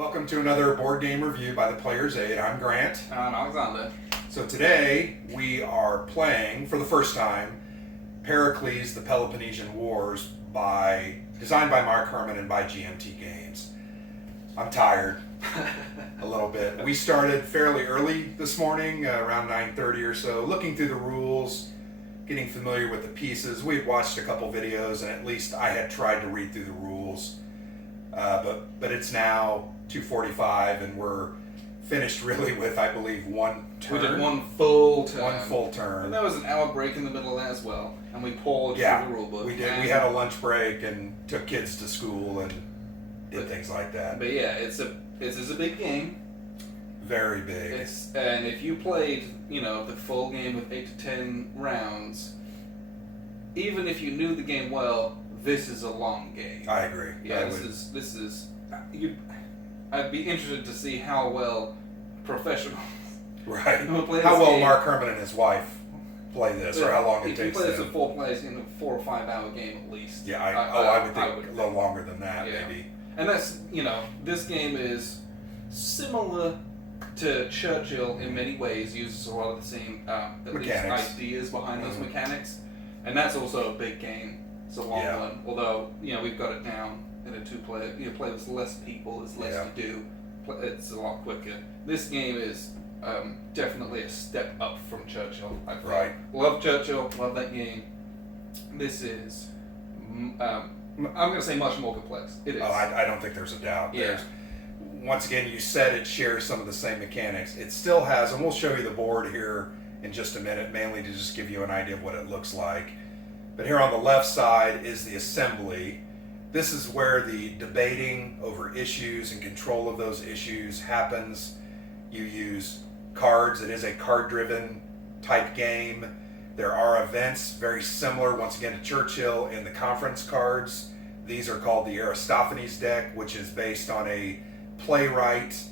Welcome to another board game review by the Player's Aid. I'm Grant. I'm Alexander. So today we are playing, for the first time, Pericles, the Peloponnesian Wars, designed by Mark Herman and by GMT Games. I'm tired a little bit. We started fairly early this morning, around 9:30 or so, looking through the rules, getting familiar with the pieces. We had watched a couple videos, and at least I had tried to read through the rules. But it's now 2:45, and we're finished really with, I believe, one turn. We did one full turn. One full turn. And there was an hour break in the middle of that as well. And we paused through the rule book. We did. We had a lunch break and took kids to school and did things like that. But yeah, it's a big game. Very big. And if you played, the full game with 8 to 10 rounds, even if you knew the game well, this is a long game. I agree. Yeah, I'd be interested to see how well professionals right. who play how this well game, Mark Herman and his wife play this, or how long it takes If you play this them. with 4 players in a 4 or 5 hour game at least. Yeah, I would think a little longer than that, yeah. maybe. And that's, this game is similar to Churchill in many ways, uses a lot of the same mechanics. least ideas behind those mechanics. And that's also a big game. It's a long one. Although, we've got it down in a 2-player. You play with less people, there's less to do. It's a lot quicker. This game is definitely a step up from Churchill, I think. Right. Love Churchill, love that game. This is, I'm going to say much more complex. It is. Oh, I don't think there's a doubt. Yeah. Once again, you said it shares some of the same mechanics. It still has, and we'll show you the board here in just a minute, mainly to just give you an idea of what it looks like. But here on the left side is the assembly. This is where the debating over issues and control of those issues happens. You use cards. It is a card-driven type game. There are events very similar, once again, to Churchill in the conference cards. These are called the Aristophanes deck, which is based on a playwright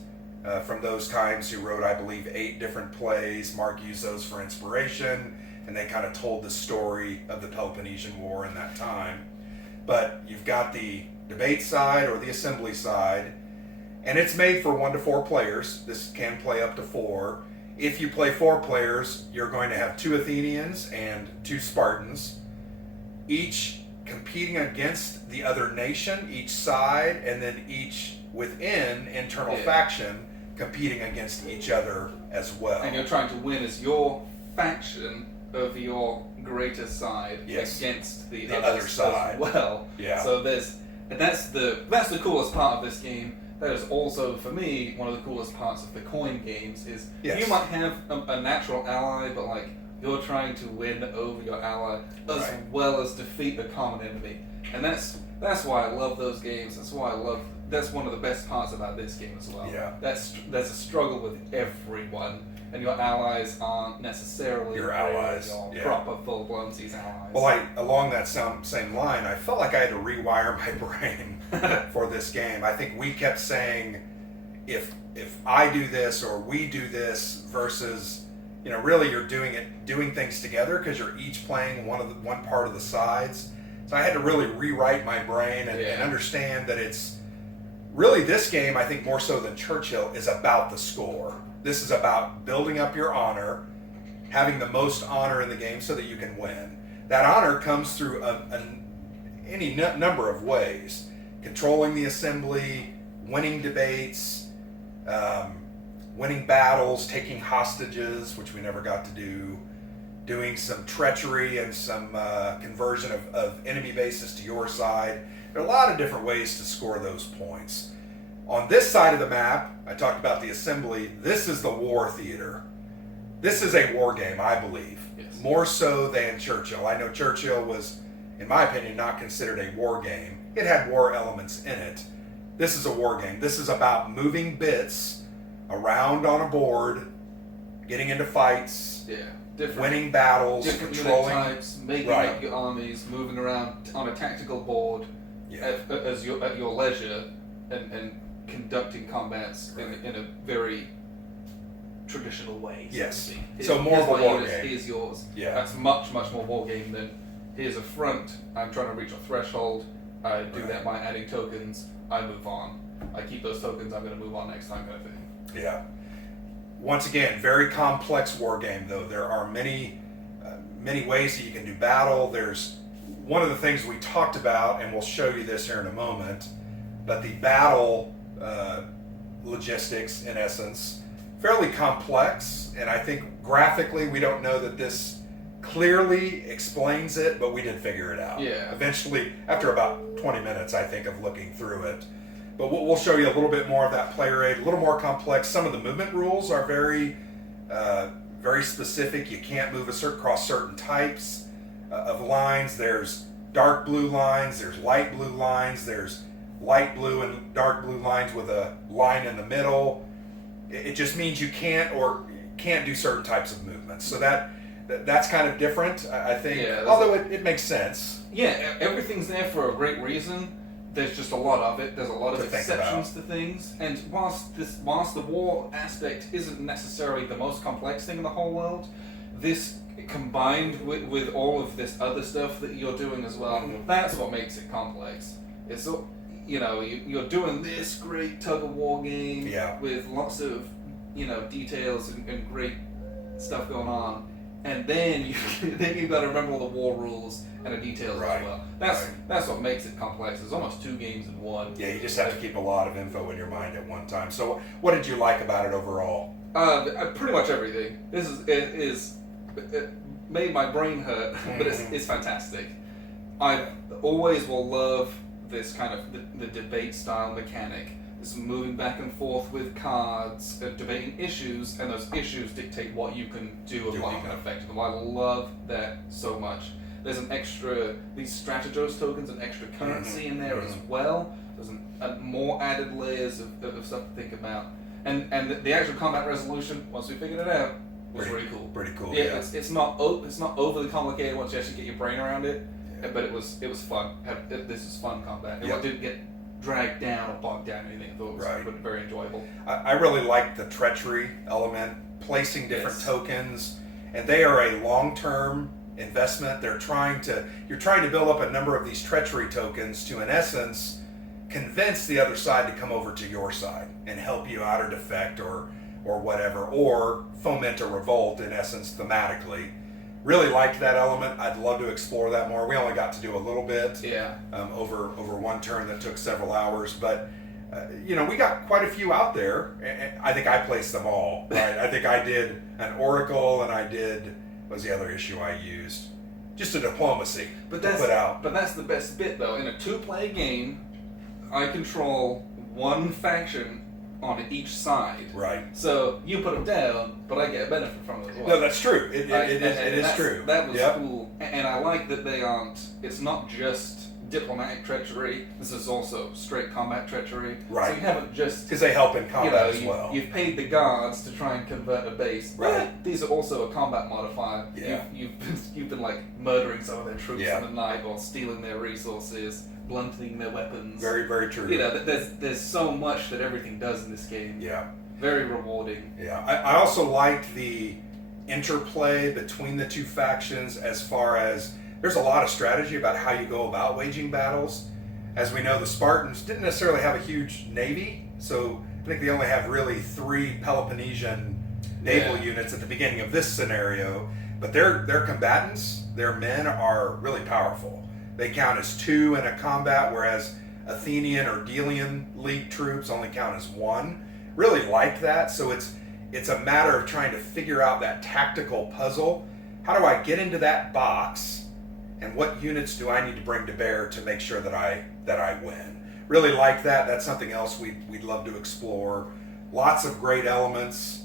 from those times who wrote, I believe, 8 different plays. Mark used those for inspiration, and they kind of told the story of the Peloponnesian War in that time. But you've got the debate side or the assembly side, and it's made for 1 to 4 players. This can play up to 4. If you play 4 players, you're going to have 2 Athenians and 2 Spartans, each competing against the other nation, each side, and then each within internal faction competing against each other as well. And you're trying to win as your faction of your greater side against the other side as well. Yeah. So that's the coolest part of this game. That is also, for me, one of the coolest parts of the coin games is you might have a natural ally, but you're trying to win over your ally as well as defeat a common enemy. And that's why I love those games. That's one of the best parts about this game as well. Yeah. There's a struggle with everyone, and your allies aren't necessarily your allies, proper full-blown season allies. Well, along that same line, I felt like I had to rewire my brain for this game. I think we kept saying, if I do this or we do this versus, really you're doing things together because you're each playing one part of the sides. So I had to really rewrite my brain and understand that it's really, this game, I think more so than Churchill, is about the score. This is about building up your honor, having the most honor in the game so that you can win. That honor comes through any number of ways. Controlling the assembly, winning debates, winning battles, taking hostages, which we never got to do, doing some treachery and some conversion of enemy bases to your side. There are a lot of different ways to score those points. On this side of the map, I talked about the assembly. This is the war theater. This is a war game, I believe, more so than Churchill. I know Churchill was, in my opinion, not considered a war game. It had war elements in it. This is a war game. This is about moving bits around on a board, getting into fights, winning battles, controlling types, making up your armies, moving around on a tactical board at your leisure, and conducting combats in a very traditional way. Yes. So more of a war game. Here's yours. Yeah. That's much more war game than here's a front. I'm trying to reach a threshold. I do that by adding tokens. I move on. I keep those tokens, I'm going to move on next time kind of thing. Yeah. Once again, very complex war game, though. There are many ways that you can do battle. There's one of the things we talked about, and we'll show you this here in a moment, but the battle logistics, in essence, fairly complex, and I think graphically we don't know that this clearly explains it, but we did figure it out. Yeah. Eventually, after about 20 minutes, I think, of looking through it. But we'll show you a little bit more of that player aid, a little more complex. Some of the movement rules are very specific. You can't move across certain types of lines. There's dark blue lines, there's light blue lines, there's light blue and dark blue lines with a line in the middle. It just means you can't do certain types of movements. So that's kind of different, I think. Yeah, although it makes sense. Yeah, everything's there for a great reason. There's just a lot of it. There's a lot of exceptions to things. And whilst the war aspect isn't necessarily the most complex thing in the whole world, this combined with all of this other stuff that you're doing as well, that's what makes it complex. It's you're doing this great tug of war game with lots of details and great stuff going on, and then you've got to remember all the war rules and the details as well. That's what makes it complex. There's almost 2 games in one. Yeah, you just have to keep a lot of info in your mind at one time. So what did you like about it overall? Pretty much everything. It made my brain hurt, but it's fantastic. I always will love this kind of the debate style mechanic. This moving back and forth with cards, debating issues, and those issues dictate what you can do and what you can affect them. I love that so much. There's these strategos tokens, an extra currency in there as well. There's more added layers of stuff to think about. And the actual combat resolution, once we figured it out, was really cool. Pretty cool. Yeah, it's not overly complicated once you actually get your brain around it, but it was fun. This is fun combat. It didn't get dragged down or bogged down or anything. I thought it was very enjoyable. I really liked the treachery element, placing different tokens, and they are a long-term investment. You're trying to build up a number of these treachery tokens to, in essence, convince the other side to come over to your side and help you out or defect or whatever, or foment a revolt, in essence, thematically. Really liked that element. I'd love to explore that more. We only got to do a little bit over one turn that took several hours, but we got quite a few out there. I think I placed them all. Right? I think I did an Oracle, and I did, what was the other issue I used? Just a diplomacy to put out. But that's the best bit, though. In a 2-player game, I control one faction on each side. Right. So you put them down, but I get a benefit from it as well. No, that's true. It is true. That was cool. And I like that it's not just diplomatic treachery. This is also straight combat treachery. Right. So you haven't just... Because they help in combat as well. You've paid the guards to try and convert a base. Right. These are also a combat modifier. Yeah. You've been like murdering some of their troops in the night, or stealing their resources, blunting their weapons. Very, very true. There's so much that everything does in this game. Yeah. Very rewarding. Yeah. I also liked the interplay between the two factions, as far as there's a lot of strategy about how you go about waging battles. As we know, the Spartans didn't necessarily have a huge navy, so I think they only have really 3 Peloponnesian naval units at the beginning of this scenario. But their combatants, their men, are really powerful. They count as 2 in a combat, whereas Athenian or Delian League troops only count as 1. Really liked that. So it's a matter of trying to figure out that tactical puzzle. How do I get into that box, and what units do I need to bring to bear to make sure that I win? Really liked that. That's something else we'd love to explore. Lots of great elements.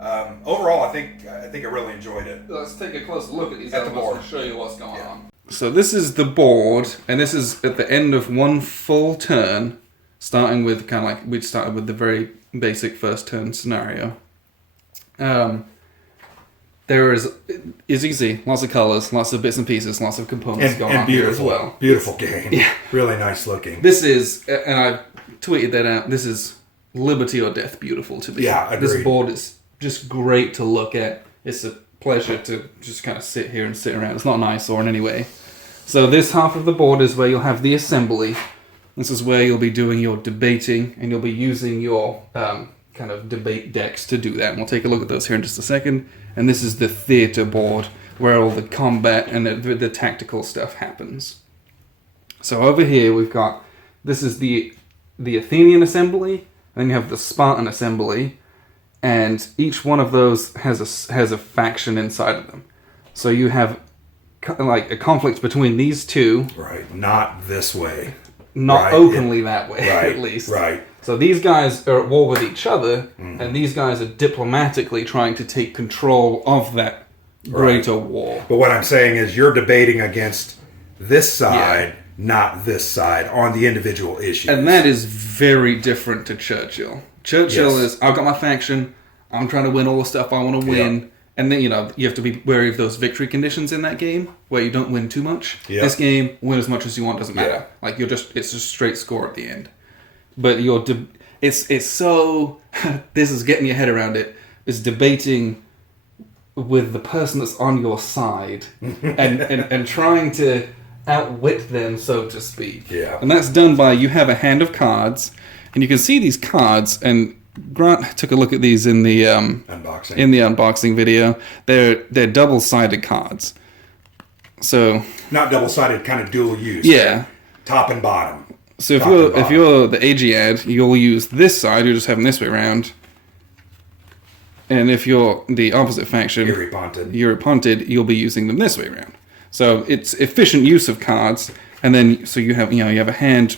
Overall, I think I really enjoyed it. Let's take a closer look at these elements and show you what's going on. So this is the board, and this is at the end of one full turn, starting with kind of like we'd started with the very basic first turn scenario. There is easy, lots of colors, lots of bits and pieces, lots of components going on here as well. Beautiful game. Yeah. Really nice looking. This is, and I tweeted that out, this is liberty or death beautiful to me. Yeah, agreed. This board is just great to look at. It's a pleasure to just kind of sit here and sit around. It's not an eyesore in any way. So this half of the board is where you'll have the assembly. This is where you'll be doing your debating, and you'll be using your kind of debate decks to do that. And we'll take a look at those here in just a second. And this is the theater board, where all the combat and the tactical stuff happens. So over here we've got, this is the Athenian assembly, and then you have the Spartan assembly, and each one of those has a faction inside of them. So you have like a conflict between these two. Right, not this way. Not right. openly that way, right. at least. Right. So these guys are at war with each other, and these guys are diplomatically trying to take control of that greater war. But what I'm saying is you're debating against this side, not this side, on the individual issues. And that is very different to Churchill. Churchill is, I've got my faction, I'm trying to win all the stuff I want to win. Yep. And then, you have to be wary of those victory conditions in that game, where you don't win too much. Yep. This game, win as much as you want, doesn't matter. Like, it's just straight score at the end. But it's so, this is getting your head around it, is debating with the person that's on your side and trying to outwit them, so to speak. Yeah. And that's done by, you have a hand of cards, and you can see these cards, and Grant took a look at these in the unboxing video. They're double-sided cards. So not double-sided, kind of dual use. Yeah. Top and bottom. So if you're the Aegead, you'll use this side. You're just having this way around. And if you're the opposite faction, Eurypontid, you'll be using them this way around. So it's efficient use of cards, and then so you have a hand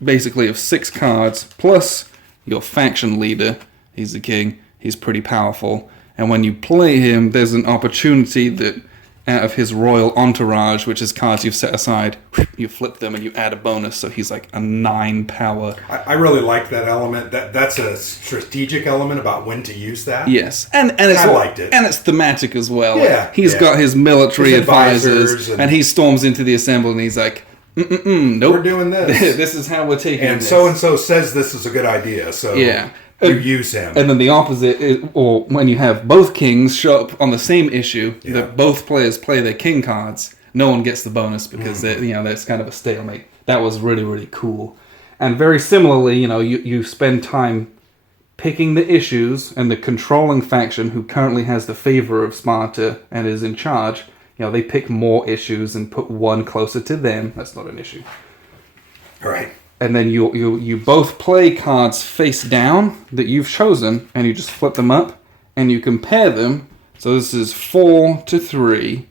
basically of 6 cards plus your faction leader. He's the king. He's pretty powerful, and when you play him, there's an opportunity that out of his royal entourage, which is cards you've set aside, you flip them and you add a bonus, so he's like a 9 power. I really like that element. That's a strategic element about when to use that. Yes, and I liked it, and it's thematic as well. Yeah, he's got his military advisors, and he storms into the assembly, and he's like, nope, we're doing this. This is how we're taking and this. And so says this is a good idea. So you use him. And then the opposite is, or when you have both kings show up on the same issue, that both players play their king cards, no one gets the bonus because there's kind of a stalemate. That was really, really cool. And very similarly, you spend time picking the issues, and the controlling faction who currently has the favor of Sparta and is in charge, they pick more issues and put one closer to them. That's not an issue. Right. And then you both play cards face down that you've chosen, and you just flip them up, and you compare them. So this is 4 to 3,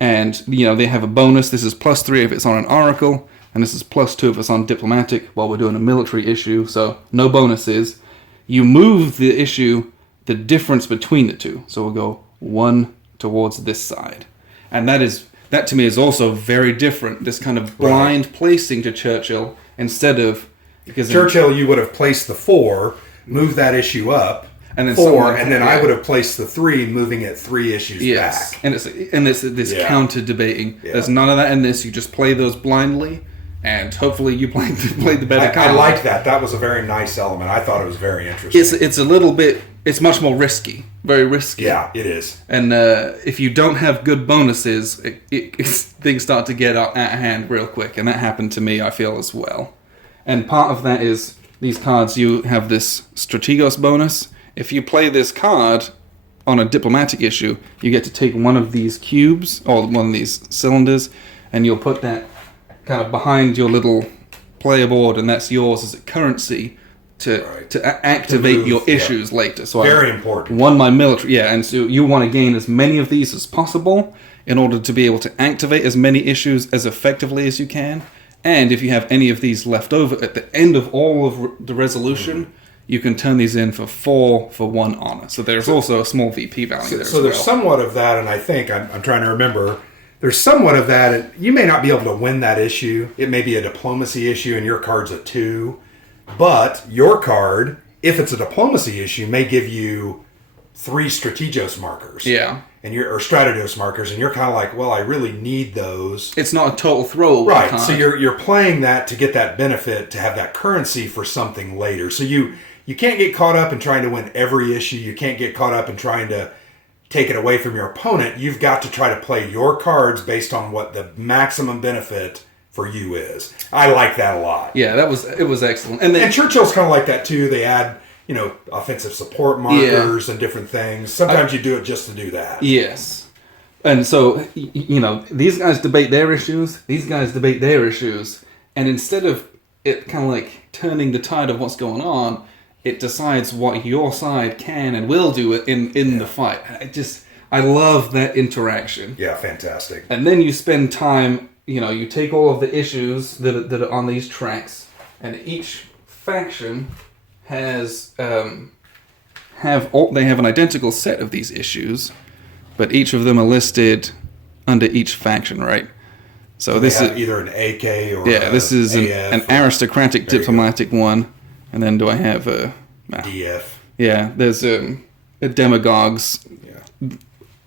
and they have a bonus. This is +3 if it's on an oracle, and this is +2 if it's on diplomatic, while we're doing a military issue, so no bonuses. You move the issue, the difference between the two. So we'll go 1 towards this side. And that to me is also very different, this kind of blind placing to Churchill. Instead of, because Churchill, you would have placed the 4, moved that issue up, and then 4, and then I would have placed the 3, moving it 3 issues back. And it's this counter debating. Yeah. There's none of that in this. You just play those blindly, and hopefully you play the better card. I like that. That was a very nice element. I thought it was very interesting. It's a little bit. It's much more risky. Very risky. Yeah, it is. And if you don't have good bonuses, things start to get out of hand real quick. And that happened to me, I feel, as well. And part of that is, these cards, you have this Strategos bonus. If you play this card on a diplomatic issue, you get to take one of these cubes, or one of these cylinders, and you'll put that kind of behind your little player board, and that's yours as a currency to activate your issues later. So very important. Won my military, and so you want to gain as many of these as possible in order to be able to activate as many issues as effectively as you can. And if you have any of these left over at the end of all of the resolution, you can turn these in for 4 for 1 honor. So there's also a small VP value there as well. So there's somewhat of that, and I think, I'm trying to remember, there's somewhat of that, and you may not be able to win that issue. It may be a diplomacy issue, and your card's a 2. But your card, if it's a diplomacy issue, may give you 3 strategos markers. Yeah. Or strategos markers, and you're kind of like, well, I really need those. It's not a total throwaway right, card. So you're playing that to get that benefit, to have that currency for something later. So you can't get caught up in trying to win every issue. You can't get caught up in trying to take it away from your opponent. You've got to try to play your cards based on what the maximum benefit for you is. I like that a lot. Yeah, it was excellent. And Churchill's kind of like that too. They add, offensive support markers and different things. Sometimes you do it just to do that. Yes. And so, these guys debate their issues, these guys debate their issues, and instead of it kind of like turning the tide of what's going on, it decides what your side can and will do in the fight. I love that interaction. Yeah, fantastic. And then you spend time, you take all of the issues that are on these tracks, and each faction has they have an identical set of these issues, but each of them are listed under each faction, right? So this is either an AK or this is an aristocratic diplomatic one, and then do I have a DF? Yeah, there's a demagogues. Yeah.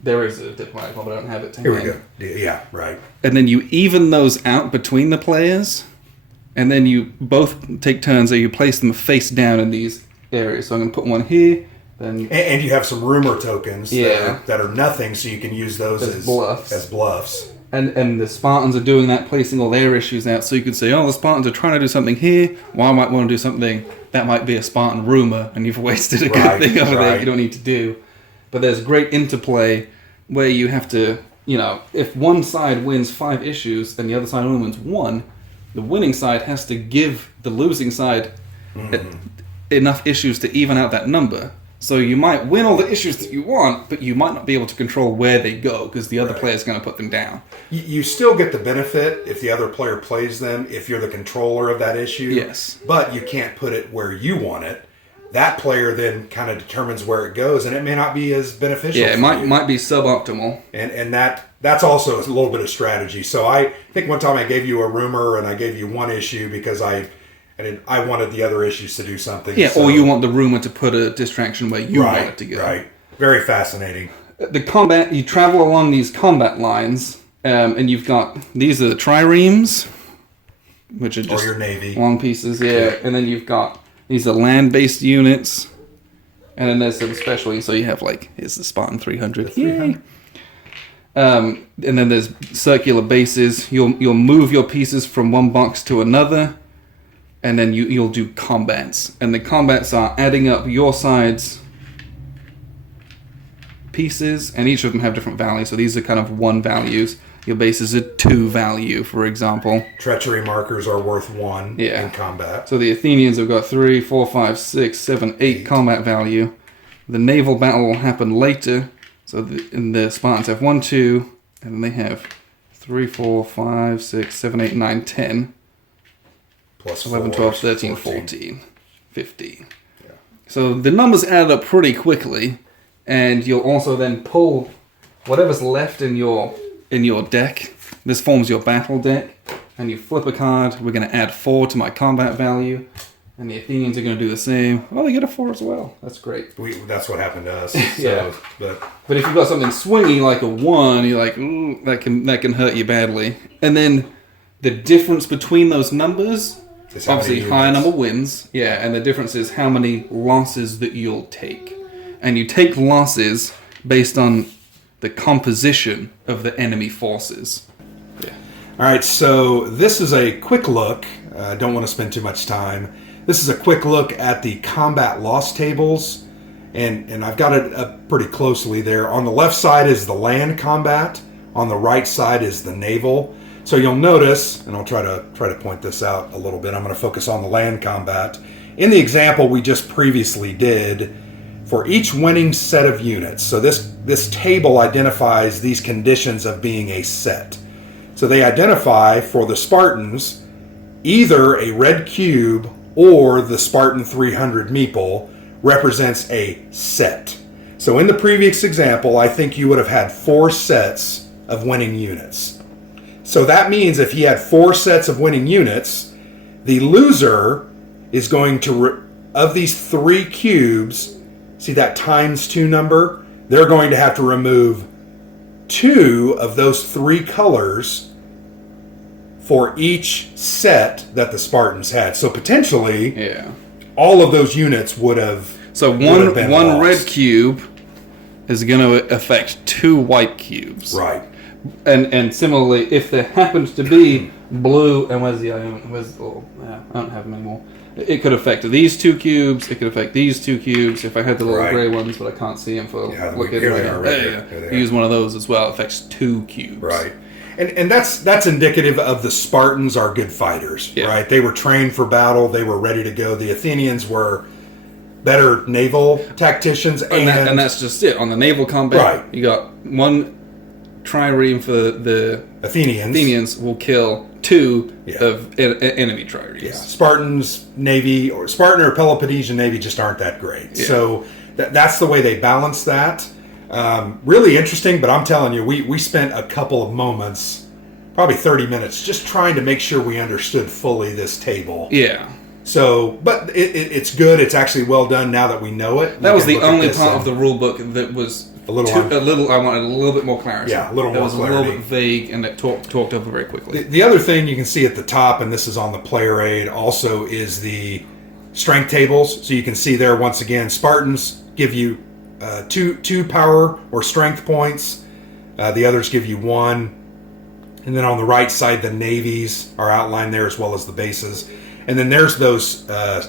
There is a diplomatic one, but I don't have it to Here hand. we go. Yeah, right. And then you even those out between the players, and then you both take turns that you place them face down in these areas. So I'm going to put one here. Then and you have some rumor tokens that are nothing, so you can use those as bluffs. And the Spartans are doing that, placing all their issues out. So you could say, the Spartans are trying to do something here. Well, I might want to do something that might be a Spartan rumor, and you've wasted a good thing over there you don't need to do. But there's great interplay where you have to, if one side wins 5 issues and the other side only wins 1, the winning side has to give the losing side enough issues to even out that number. So you might win all the issues that you want, but you might not be able to control where they go because the other player is going to put them down. You still get the benefit if the other player plays them, if you're the controller of that issue. Yes. But you can't put it where you want it. That player then kind of determines where it goes, and it may not be as beneficial. Yeah, it might be suboptimal. And that's also a little bit of strategy. So I think one time I gave you a rumor and I gave you one issue because I wanted the other issues to do something. Yeah, or you want the rumor to put a distraction where you want it to go. Right. Very fascinating. The combat, you travel along these combat lines, and you've got, these are the triremes, which are just your navy. Long pieces, and then you've got, these are land-based units, and then there's some special, so you have here's the Spartan 300. 300. And then there's circular bases. You'll move your pieces from one box to another, and then you'll do combats. And the combats are adding up your side's pieces, and each of them have different values. So these are kind of 1 values. Your base is a 2 value, for example. Treachery markers are worth 1 in combat. So the Athenians have got 3, 4, 5, 6, 7, 8 combat value. The naval battle will happen later. So the Spartans have 1, 2, and then they have 3, 4, 5, 6, 7, 8, 9, 10. Plus 11, 12, 13, 14, 15. Yeah. So the numbers add up pretty quickly, and you'll also then pull whatever's left in your deck. This forms your battle deck, and you flip a card. We're going to add 4 to my combat value, and the Athenians are going to do the same. Oh, they get a 4 as well. That's great. That's what happened to us. Yeah. But if you've got something swingy like a 1, you're like, ooh, that can hurt you badly. And then the difference between those numbers, obviously higher number wins. Yeah, and the difference is how many losses that you'll take. And you take losses based on the composition of the enemy forces. Yeah. All right, so this is a quick look. I don't want to spend too much time. This is a quick look at the combat loss tables, and I've got it up pretty closely there. On the left side is the land combat. On the right side is the naval. So you'll notice, and I'll try to point this out a little bit. I'm going to focus on the land combat. In the example we just previously did, for each winning set of units, so this table identifies these conditions of being a set. So they identify for the Spartans either a red cube or the Spartan 300 meeple represents a set. So in the previous example, I think you would have had 4 sets of winning units. So that means if he had 4 sets of winning units, the loser is going to, of these 3 cubes, see that times 2 number? They're going to have to remove 2 of those 3 colors for each set that the Spartans had. So potentially, all of those units would have. So one red cube is going to affect 2 white cubes. Right. And similarly, if there happens to be blue, and where's the ion? I don't have them anymore. It could affect these 2 cubes. It could affect these 2 cubes. If I had the little gray ones, but I can't see them for looking. Here they are, right there. Use one of those as well. It affects 2 cubes. Right. And that's indicative of the Spartans are good fighters, right? They were trained for battle. They were ready to go. The Athenians were better naval tacticians. And that's just it. On the naval combat, you got 1 trireme for the Athenians will kill 2 of enemy triremes. Yeah. Spartans Navy or Spartan or Peloponnesian Navy just aren't that great. Yeah. So that's the way they balance that. Really interesting, but I'm telling you, we spent a couple of moments, probably 30 minutes, just trying to make sure we understood fully this table. Yeah. So, but it's good. It's actually well done now that we know it. That was the only part of the rule book that was I wanted a little bit more clarity. Yeah, a little more clarity. It was a little bit vague, and it talked over very quickly. The other thing you can see at the top, and this is on the player aid, also is the strength tables. So you can see there once again, Spartans give you two power or strength points. The others give you 1. And then on the right side, the navies are outlined there as well as the bases. And then there's those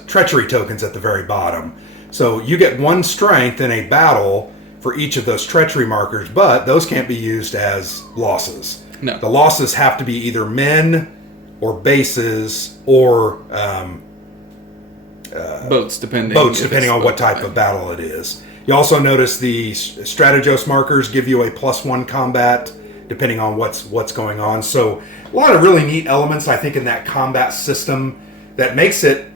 treachery tokens at the very bottom. So you get 1 strength in a battle for each of those treachery markers, but those can't be used as losses. No. The losses have to be either men or bases or boats, depending on what type of battle it is. You also notice the strategos markers give you a +1 combat depending on what's going on. So a lot of really neat elements, I think, in that combat system that makes it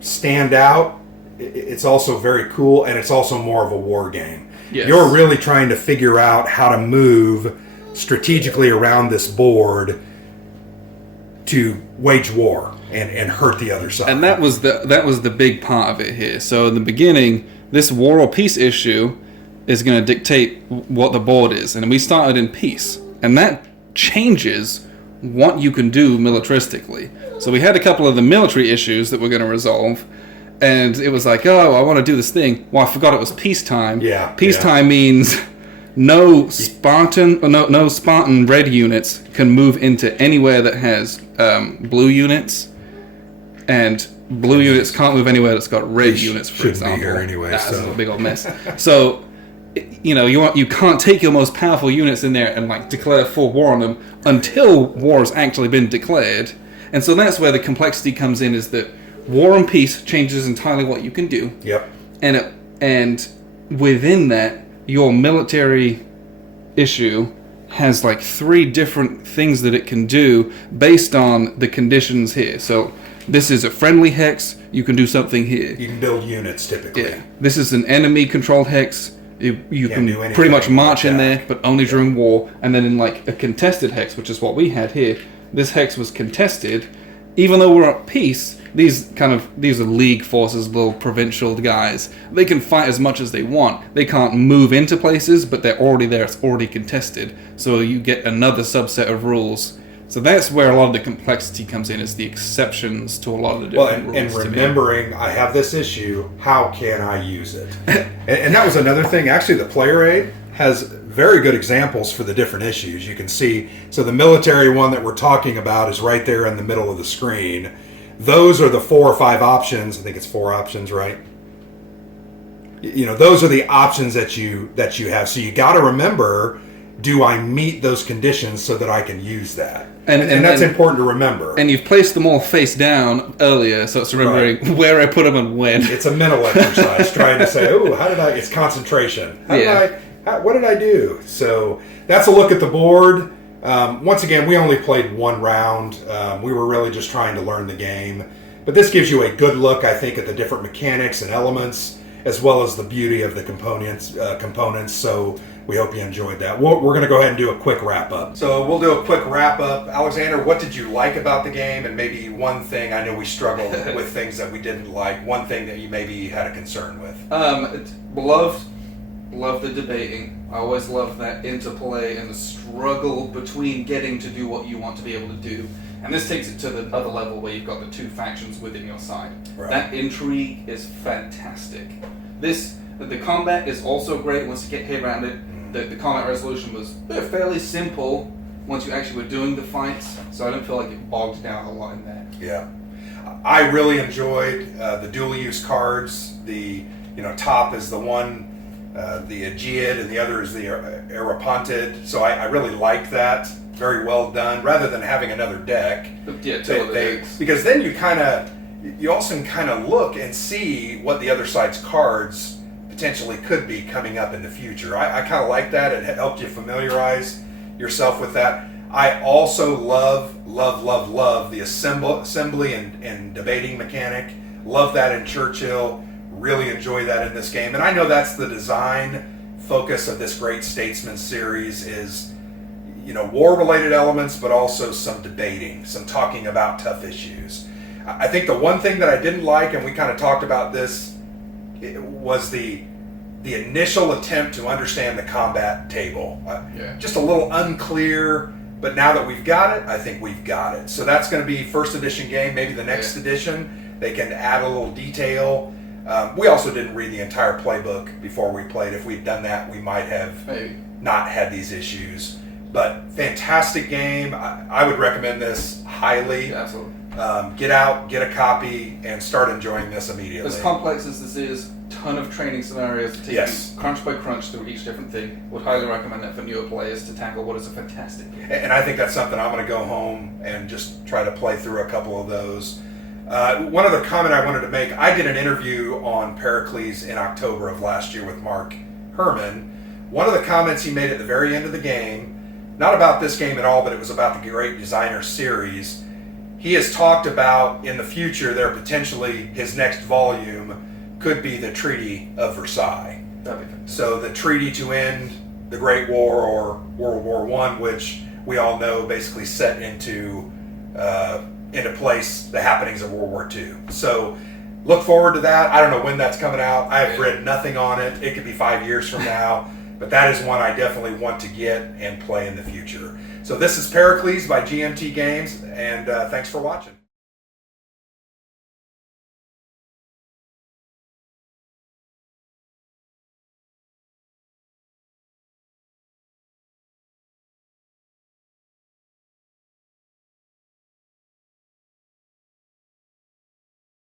stand out. It's also very cool, and it's also more of a war game. Yes. You're really trying to figure out how to move strategically around this board to wage war and hurt the other side. And that was the big part of it here. So in the beginning, this war or peace issue is going to dictate what the board is. And we started in peace. And that changes what you can do militaristically. So we had a couple of the military issues that we're going to resolve. And it was like, oh, I want to do this thing. Well, I forgot it was peacetime. Yeah. Peacetime means no Spartan red units can move into anywhere that has blue units, and blue units can't move anywhere that's got red units. For example, be here anyway. That's a big old mess. So, you can't take your most powerful units in there and declare full war on them until war has actually been declared. And so that's where the complexity comes in. Is that war and peace changes entirely what you can do. Yep. And within that, your military issue has 3 different things that it can do based on the conditions here. So this is a friendly hex. You can do something here. You can build units typically. Yeah. This is an enemy-controlled hex. You can pretty much march in there, but only during war. And then in a contested hex, which is what we had here, this hex was contested. Even though we're at peace, these are league forces, little provincial guys. They can fight as much as they want. They can't move into places, but they're already there. It's already contested. So you get another subset of rules. So that's where a lot of the complexity comes in, is the exceptions to a lot of the different rules. And remembering, I have this issue, how can I use it? and that was another thing. Actually, the player aid has very good examples for the different issues. You can see, so the military one that we're talking about is right there in the middle of the screen. Those are the 4 or 5 options. I think it's 4 options, right? Those are the options that you have. So you got to remember, do I meet those conditions so that I can use that? And that's important to remember. And you've placed them all face down earlier, so it's remembering where I put them and when. It's a mental exercise, trying to say, it's concentration. What did I do? So that's a look at the board. Once again, we only played 1 round. We were really just trying to learn the game. But this gives you a good look, I think, at the different mechanics and elements, as well as the beauty of the components. So we hope you enjoyed that. We're going to go ahead and do a quick wrap-up. So we'll do a quick wrap-up. Alexander, what did you like about the game? And maybe one thing, I know we struggled with things that we didn't like. One thing that you maybe had a concern with. Love the debating. I always love that interplay and the struggle between getting to do what you want to be able to do. And this takes it to the other level where you've got the 2 factions within your side. Right. That intrigue is fantastic. The combat is also great once you get hit around it. The combat resolution was fairly simple, once you actually were doing the fights, so I don't feel like it bogged down a lot in there. Yeah. I really enjoyed the dual-use cards. The top is the one, the Aegeid, and the other is the Aeropontid. So I really liked that. Very well done. Rather than having another deck, because then you also kind of look and see what the other side's cards potentially could be coming up in the future. I kind of like that. It helped you familiarize yourself with that. I also love the assembly and debating mechanic. Love that in Churchill. Really enjoy that in this game. And I know that's the design focus of this Great Statesman series is, war-related elements, but also some debating, some talking about tough issues. I think the one thing that I didn't like, and we kind of talked about this, was the initial attempt to understand the combat table. Just a little unclear. But now that we've got it, I think we've got it. So that's going to be first edition game. Maybe the next edition, they can add a little detail. We also didn't read the entire playbook before we played. If we'd done that, we might have not had these issues. But fantastic game. I would recommend this highly. Yeah, absolutely. Get out, get a copy, and start enjoying this immediately. As complex as this is, ton of training scenarios to take you crunch by crunch through each different thing. Would highly recommend that for newer players to tackle what is a fantastic game. And I think that's something I'm going to go home and just try to play through a couple of those. One other comment I wanted to make, I did an interview on Pericles in October of last year with Mark Herman. One of the comments he made at the very end of the game, not about this game at all, but it was about the Great Designer series. He has talked about in the future there potentially his next volume could be the Treaty of Versailles. So the treaty to end the Great War or World War I, which we all know basically set into place the happenings of World War II. So look forward to that. I don't know when that's coming out. I have read nothing on it. It could be 5 years from now. But that is one I definitely want to get and play in the future. So this is Pericles by GMT Games, and thanks for watching.